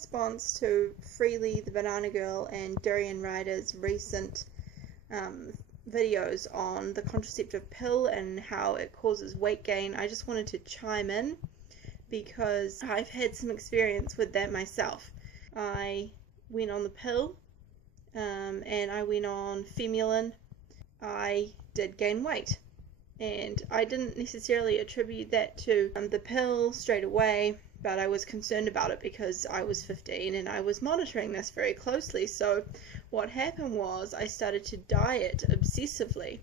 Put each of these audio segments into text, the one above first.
response to Freely the Banana Girl and Durianriders' recent videos on the contraceptive pill and how it causes weight gain, I just wanted to chime in because I've had some experience with that myself. I went on the pill and I went on femulen. I did gain weight, and I didn't necessarily attribute that to the pill straight away, but I was concerned about it because I was 15 and I was monitoring this very closely. So what happened was I started to diet obsessively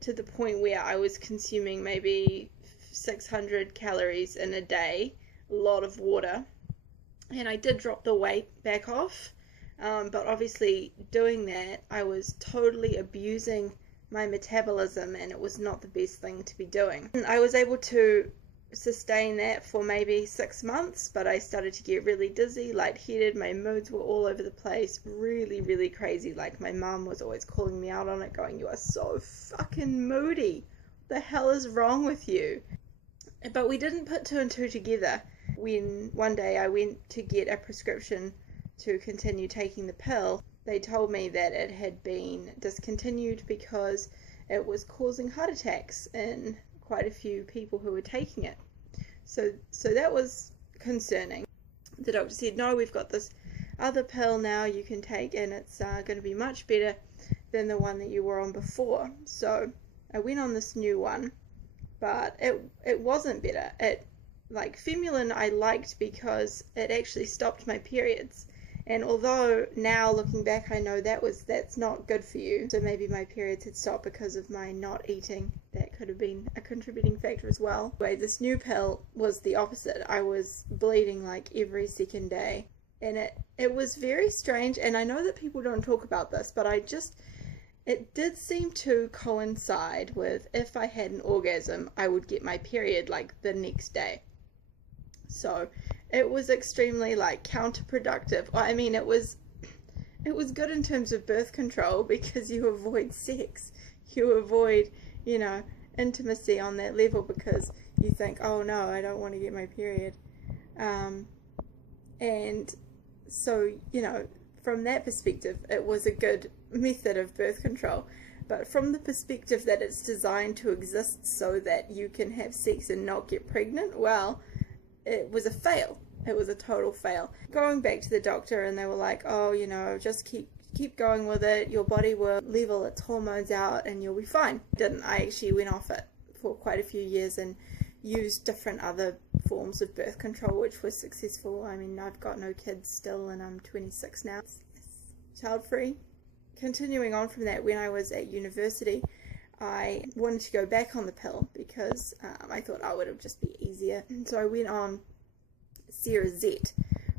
to the point where I was consuming maybe 600 calories in a day, a lot of water, and I did drop the weight back off, but obviously doing that I was totally abusing my metabolism, and it was not the best thing to be doing. And I was able to sustain that for maybe 6 months, but I started to get really dizzy, lightheaded, my moods were all over the place, really crazy. Like, my mum was always calling me out on it, going, "You are so fucking moody, what the hell is wrong with you?" But we didn't put two and two together when one day I went to get a prescription to continue taking the pill. They told me that it had been discontinued because it was causing heart attacks in quite a few people who were taking it. So that was concerning. The doctor said, "No, we've got this other pill now you can take, and it's going to be much better than the one that you were on before." So I went on this new one, but it wasn't better. Like femulen I liked because it actually stopped my periods. And although now looking back I know that's not good for you, so maybe my periods had stopped because of my not eating. That could have been a contributing factor as well. Anyway, this new pill was the opposite. I was bleeding like every second day, and it was very strange. And I know that people don't talk about this, but it did seem to coincide with, if I had an orgasm, I would get my period like the next day. So it was extremely like counterproductive. I mean, it was good in terms of birth control because you avoid sex, you avoid, intimacy on that level because you think, "Oh no, I don't want to get my period," and so from that perspective it was a good method of birth control. But from the perspective that it's designed to exist so that you can have sex and not get pregnant, well, it was a fail. It was a total fail. Going back to the doctor, and they were like, "Oh, just keep going with it. Your body will level its hormones out and you'll be fine." Didn't. I actually went off it for quite a few years and used different other forms of birth control, which was successful. I mean, I've got no kids still, and I'm 26 now. Child-free. Continuing on from that, when I was at university, I wanted to go back on the pill because I thought it would just be easier. And so I went on cerazette,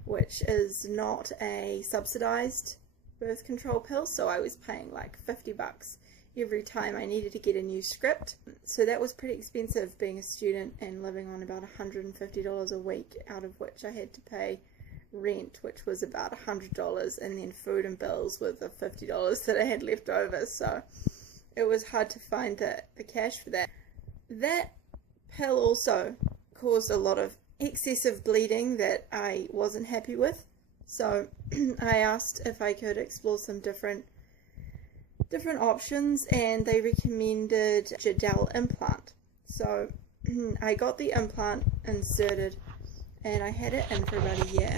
which is not a subsidized birth control pill, so I was paying like $50 every time I needed to get a new script. So that was pretty expensive, being a student and living on about $150 a week, out of which I had to pay rent, which was about $100, and then food and bills with the $50 that I had left over. So it was hard to find the cash for that. That pill also caused a lot of excessive bleeding that I wasn't happy with. So I asked if I could explore some different options, and they recommended jadelle implant. So I got the implant inserted, and I had it in for about a year.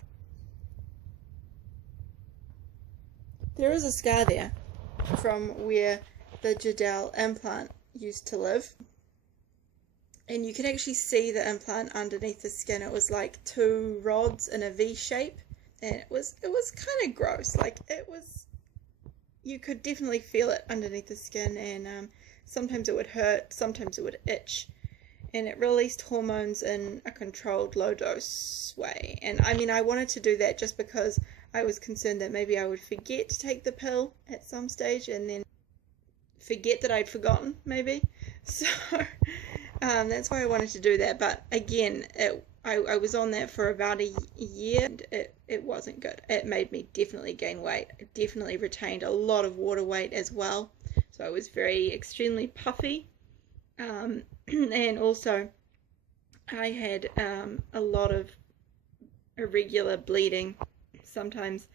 There is a scar there from where the jadelle implant used to live, and you can actually see the implant underneath the skin. It was like two rods in a V shape, and it was kind of gross. Like, you could definitely feel it underneath the skin, and sometimes it would hurt, sometimes it would itch, and it released hormones in a controlled low dose way. And I mean, I wanted to do that just because I was concerned that maybe I would forget to take the pill at some stage and then forget that I'd forgotten, maybe. So that's why I wanted to do that. But again, I was on that for about a year, and it wasn't good. It made me definitely gain weight. I definitely retained a lot of water weight as well. So I was extremely puffy. And also I had a lot of irregular bleeding sometimes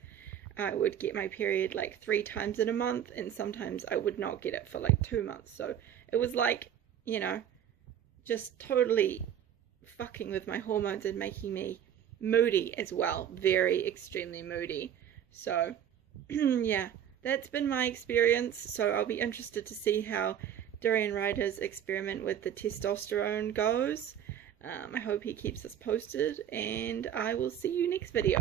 I would get my period like 3 times in a month, and sometimes I would not get it for like 2 months. So it was like, you know, just totally fucking with my hormones and making me moody as well. Very extremely moody. So yeah, that's been my experience. So I'll be interested to see how Durianriders' experiment with the testosterone goes. I hope he keeps us posted, and I will see you next video.